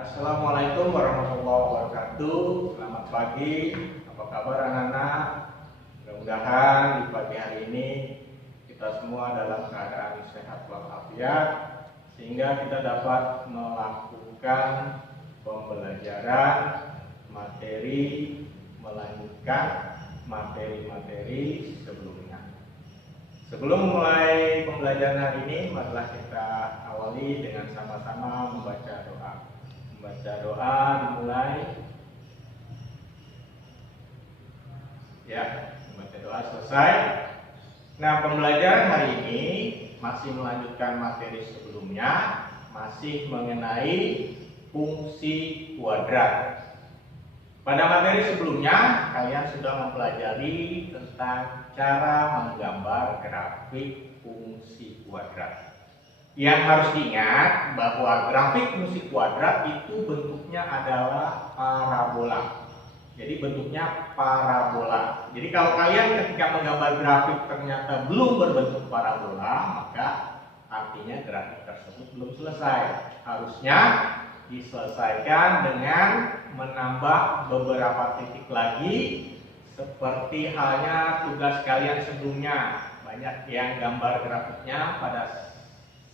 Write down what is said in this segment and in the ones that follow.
Assalamualaikum warahmatullahi wabarakatuh. Selamat pagi. Apa kabar anak-anak? Mudah-mudahan di pagi hari ini kita semua dalam keadaan sehat walafiat sehingga kita dapat melakukan pembelajaran materi melanjutkan materi-materi sebelumnya. Sebelum mulai pembelajaran hari ini, marilah kita awali dengan sama-sama membaca doa. Membaca doa dimulai. Ya, membaca doa selesai. Nah, pembelajaran hari ini masih melanjutkan materi sebelumnya, masih mengenai fungsi kuadrat. Pada materi sebelumnya, kalian sudah mempelajari tentang cara menggambar grafik fungsi kuadrat. Yang harus diingat bahwa grafik fungsi kuadrat itu bentuknya adalah parabola. Jadi bentuknya parabola. Jadi kalau kalian ketika menggambar grafik ternyata belum berbentuk parabola, maka artinya grafik tersebut belum selesai. Harusnya diselesaikan dengan menambah beberapa titik lagi, seperti halnya tugas kalian sebelumnya. Banyak yang gambar grafiknya pada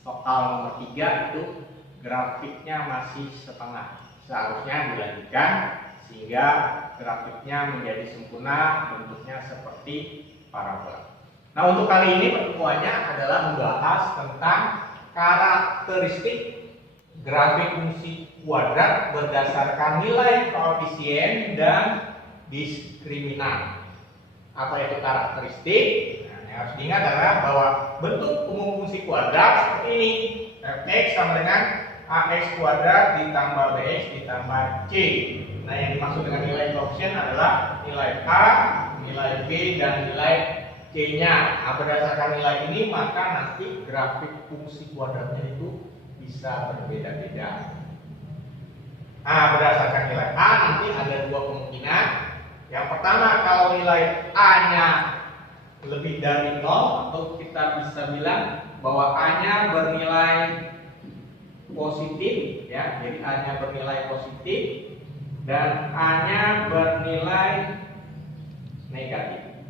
soal nomor 3 itu grafiknya masih setengah. Seharusnya dilanjutkan sehingga grafiknya menjadi sempurna, bentuknya seperti parabola. Nah, untuk kali ini pertemuannya adalah membahas tentang karakteristik grafik fungsi kuadrat berdasarkan nilai koefisien dan diskriminan. Apa itu karakteristik? Nah, yang harus diingat adalah bahwa bentuk umum fungsi kuadrat seperti ini. Fx sama dengan ax kuadrat ditambah bx ditambah c. Nah, yang dimaksud dengan nilai koefisien adalah nilai a, nilai b, dan nilai c-nya. Nah, berdasarkan nilai ini maka nanti grafik fungsi kuadratnya itu bisa berbeda-beda. Nah, berdasarkan nilai a nanti ada dua kemungkinan. Yang pertama, kalau nilai a-nya lebih dari 0, atau kita bisa bilang bahwa a-nya bernilai positif, ya. Jadi a-nya bernilai positif dan a-nya bernilai negatif.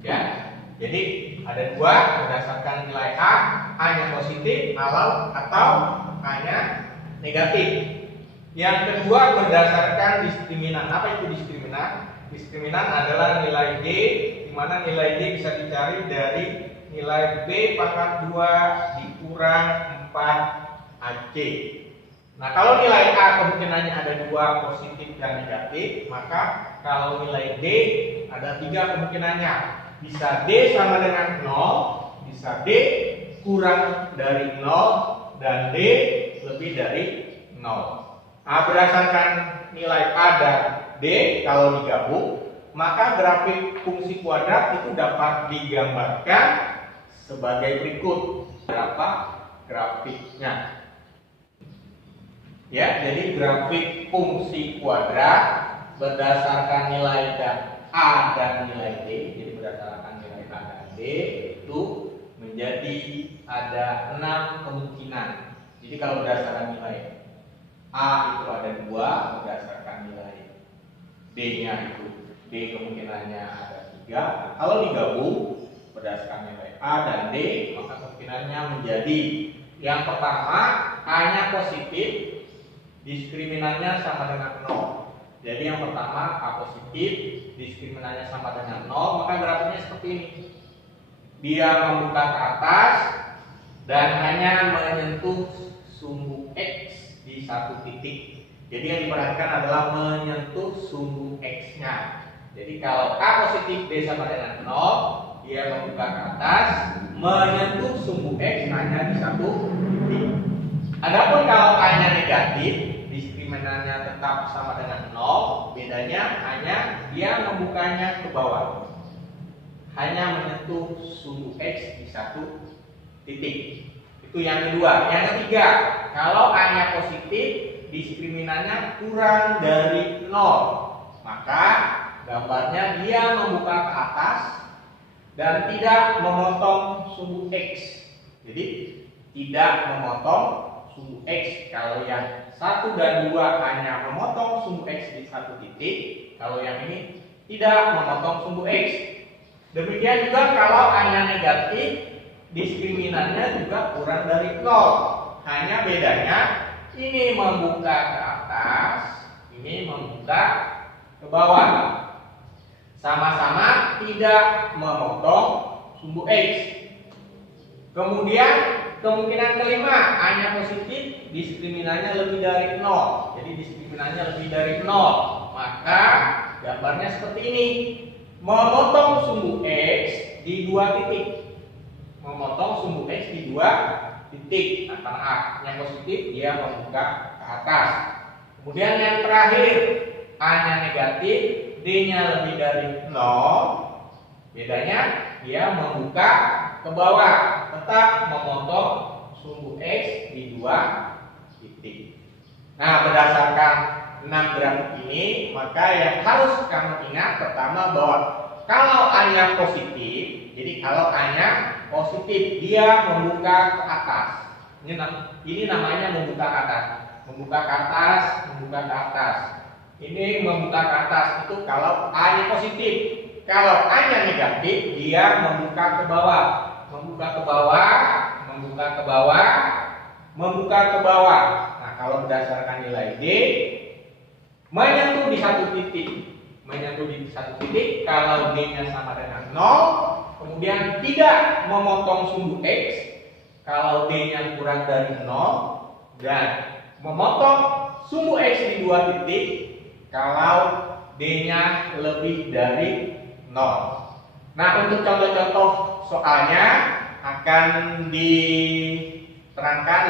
Ya. Jadi ada dua berdasarkan nilai a-nya positif atau a-nya negatif. Yang kedua berdasarkan diskriminan. Apa itu diskriminan? Diskriminan adalah nilai D, di mana nilai D bisa dicari dari nilai B pangkat 2 dikurang 4 AC. Nah, kalau nilai A kemungkinannya ada dua, positif dan negatif, maka kalau nilai D ada 3 kemungkinannya. Bisa D sama dengan 0, bisa D kurang dari 0, dan D lebih dari 0. Nah, berdasarkan nilai A dan D kalau digabung, maka grafik fungsi kuadrat itu dapat digambarkan sebagai berikut. Berapa grafiknya? Ya, jadi grafik fungsi kuadrat berdasarkan nilai A dan nilai D, jadi berdasarkan nilai A dan D itu menjadi ada 6 kemungkinan. Jadi kalau berdasarkan nilai A itu ada 2, berdasarkan nilai D-nya itu D kemungkinannya ada 3. Kalau digabung berdasarkan nilai A dan D, maka kemungkinannya menjadi yang pertama A-nya positif, diskriminannya sama dengan 0. Jadi yang pertama A positif, diskriminannya sama dengan 0, maka grafiknya seperti ini. Dia membuka ke atas dan hanya menyentuh sumbu X di satu titik. Jadi yang diperhatikan adalah menyentuh sumbu X-nya. Jadi kalau A positif B sama dengan 0, dia membuka ke atas, menyentuh sumbu X hanya di satu titik. Adapun kalau A-nya negatif, diskriminannya tetap sama dengan 0, bedanya hanya dia membukanya ke bawah. Hanya menyentuh sumbu X di satu titik. Itu yang kedua. Yang ketiga, kalau A-nya positif, diskriminannya kurang dari 0, maka gambarnya dia membuka ke atas dan tidak memotong sumbu X. Jadi tidak memotong sumbu X. Kalau yang 1 dan 2 hanya memotong sumbu X di satu titik, kalau yang ini tidak memotong sumbu X. Demikian juga kalau A-nya negatif, diskriminannya juga kurang dari 0. Hanya bedanya ini membuka ke atas, ini membuka ke bawah. Sama-sama tidak memotong sumbu X. Kemudian kemungkinan kelima, A-nya positif, diskriminannya lebih dari 0. Jadi diskriminannya lebih dari 0. Maka gambarnya seperti ini. Memotong sumbu X di 2 titik. Memotong sumbu X di 2 titik. Nah, karena A-nya positif, dia membuka ke atas. Kemudian yang terakhir, A-nya negatif, D-nya lebih dari 0. Bedanya dia membuka ke bawah, tetap memotong sumbu X di 2 titik. Nah, berdasarkan 6 grafik ini, maka yang harus kamu ingat pertama bahwa kalau A-nya positif, jadi kalau A-nya positif, dia membuka ke atas. Ini namanya membuka ke atas. Membuka ke atas, membuka ke atas. Ini membuka ke atas itu kalau A-nya positif. Kalau A-nya negatif, dia membuka ke bawah. Membuka ke bawah, membuka ke bawah, membuka ke bawah. Nah, kalau berdasarkan nilai D, menyentuh di satu titik. Menyentuh di satu titik, kalau D-nya sama dengan 0, kemudian tidak memotong sumbu X, kalau D-nya kurang dari 0, dan memotong sumbu X di 2 titik, kalau D-nya lebih dari 0. Nah, untuk contoh-contoh soalnya akan diterangkan